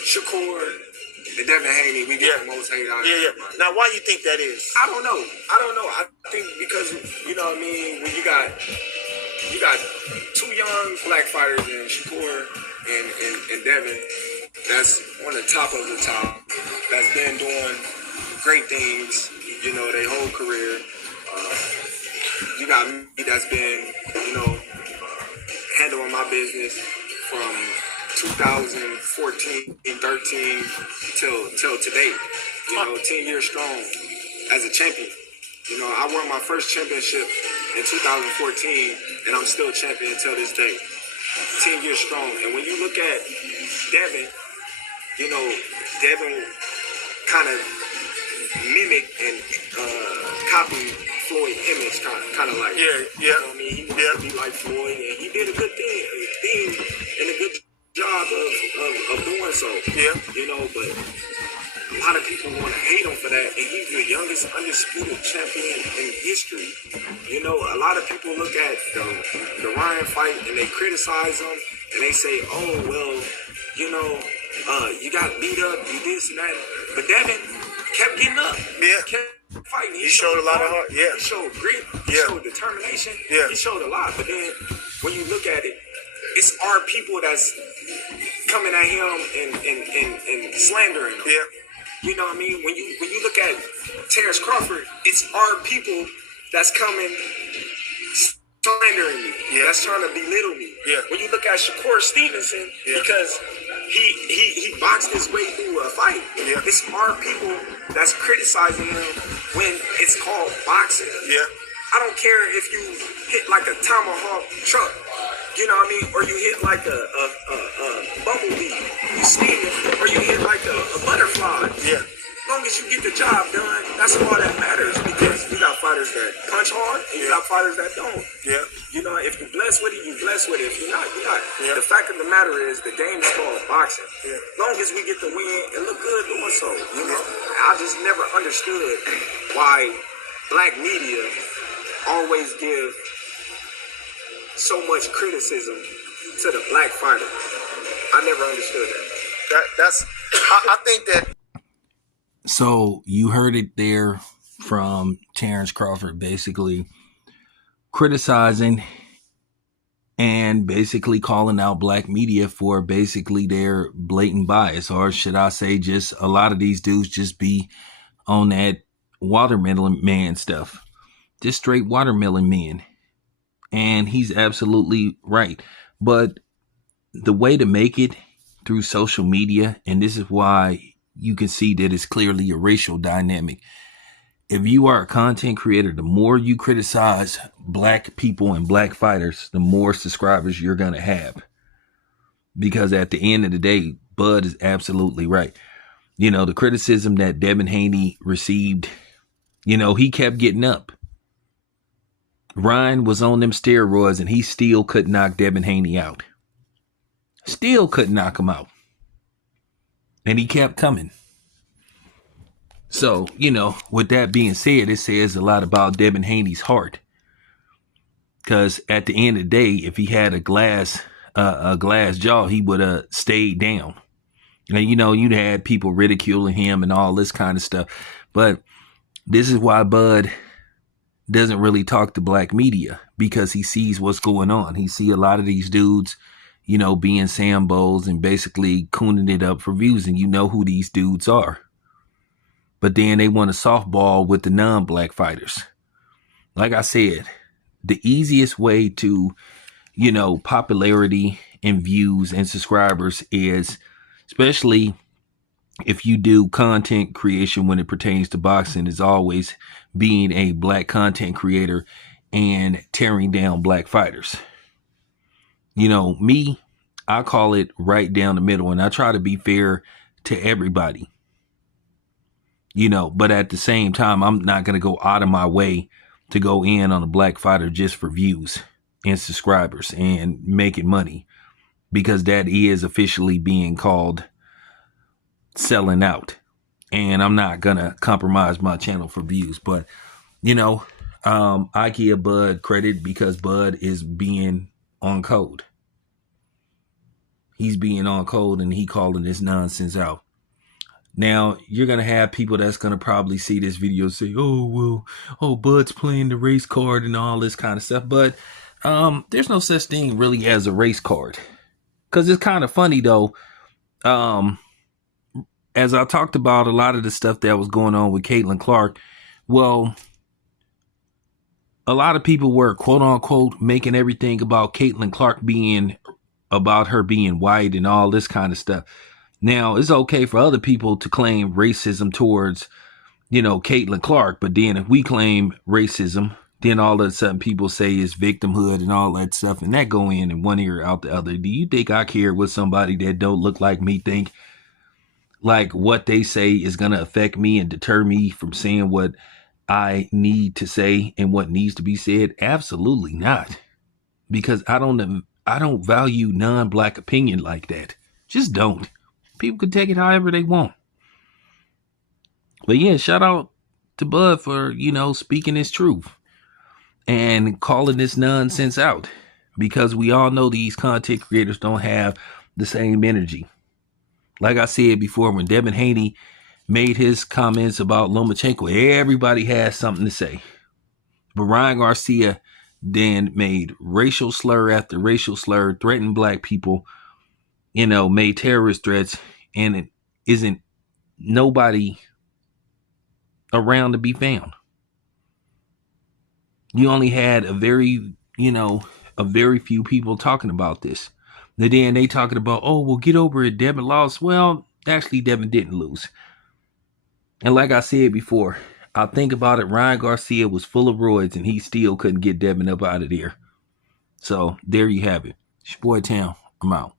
Shakur, and Devin Haney, we get the most hate out of everybody. Now, why do you think that is? I don't know. I think because, you know what I mean, when you got two young black fighters in Shakur and Devin, that's on the top of the top, that's been doing great things, you know, their whole career. You got me that's been, you know, handling my business from 2014, 13 till today. You know, 10 years strong as a champion. You know, I won my first championship in 2014, and I'm still champion until this day. 10 years strong. And when you look at Devin, you know, Devin kind of mimicked and copied Floyd's image, kind of like. You know what I mean? He wanted to be like Floyd, and he did a good thing and a good job of doing so. Yeah. You know, but a lot of people want to hate him for that, and he's the youngest undisputed champion in history. You know, a lot of people look at the Ryan fight and they criticize him, and they say, oh, well, you know, you got beat up, you this and that. But Devin kept getting up. Yeah. Kept fighting. He showed a lot of heart. Yeah. He showed grit. He showed determination. Yeah. He showed a lot. But then when you look at it, it's our people that's coming at him and slandering him. Yeah. You know what I mean? When you look at Terrence Crawford, it's our people that's coming slandering me. Yeah. That's trying to belittle me. Yeah. When you look at Shakur Stevenson, because he boxed his way through a fight. Yeah. It's our people that's criticizing him when it's called boxing. Yeah. I don't care if you hit like a tomahawk truck, you know what I mean, or you hit like a bumblebee, you sting it, or you hit like a butterfly. Yeah. As long as you get the job done, that's all that matters, because you got fighters that punch hard and you got fighters that don't. Yeah. You know, if you're blessed with it, you're blessed with it. If you're not, you're not. Yeah. The fact of the matter is the game is called boxing. Yeah. As long as we get the win and look good doing so, you know. I just never understood why black media always give so much criticism to the black fighter. I never understood that. I think that. So you heard it there from Terrence Crawford, basically criticizing and basically calling out black media for basically their blatant bias, or should I say just a lot of these dudes just be on that watermelon man stuff, just straight watermelon men. And he's absolutely right. But the way to make it through social media, and this is why you can see that it's clearly a racial dynamic. If you are a content creator, the more you criticize black people and black fighters, the more subscribers you're going to have. Because at the end of the day, Bud is absolutely right. You know, the criticism that Devin Haney received, you know, he kept getting up. Ryan was on them steroids and he still couldn't knock Devin Haney out. Still couldn't knock him out. And he kept coming. So, you know, with that being said, it says a lot about Devin Haney's heart. Because at the end of the day, if he had a glass jaw, he would have stayed down. And, you know, you'd had people ridiculing him and all this kind of stuff. But this is why Bud doesn't really talk to black media, because he sees what's going on. He see a lot of these dudes, you know, being Sambos and basically cooning it up for views. And you know who these dudes are. But then they want to softball with the non-black fighters. Like I said, the easiest way to, you know, popularity and views and subscribers is, especially if you do content creation when it pertains to boxing, is always being a black content creator and tearing down black fighters. You know, me, I call it right down the middle, and I try to be fair to everybody. You know, but at the same time, I'm not going to go out of my way to go in on a black fighter just for views and subscribers and making money, because that is officially being called selling out. And I'm not going to compromise my channel for views. But, you know, I give Bud credit because Bud is being on code. he's being on code and he calling this nonsense out. Now, you're going to have people that's going to probably see this video and say, oh, well, oh, Bud's playing the race card and all this kind of stuff. But there's no such thing really as a race card. Because it's kind of funny, though. As I talked about a lot of the stuff that was going on with Caitlin Clark, well, a lot of people were, quote unquote, making everything about Caitlin Clark being about her being white and all this kind of stuff. Now, it's okay for other people to claim racism towards, Caitlin Clark. But then if we claim racism, then all of a sudden people say it's victimhood and all that stuff. And that go in one ear out the other. Do you think I care what somebody that don't look like me think? Like what they say is going to affect me and deter me from saying what I need to say and what needs to be said? Absolutely not. Because I don't value non-black opinion like that. Just don't. People can take it however they want. But yeah, shout out to Bud for, speaking his truth and calling this nonsense out, because we all know these content creators don't have the same energy. Like I said before, when Devin Haney made his comments about Lomachenko, everybody has something to say. But Ryan Garcia then made racial slur after racial slur, threatened black people, made terrorist threats, and it isn't nobody around to be found. You only had a very few people talking about this. And then they talking about, oh, well, get over it, Devin lost. Well, actually, Devin didn't lose. And like I said before, I think about it, Ryan Garcia was full of roids and he still couldn't get Devin up out of there. So there you have it. It's your boy Town. I'm out.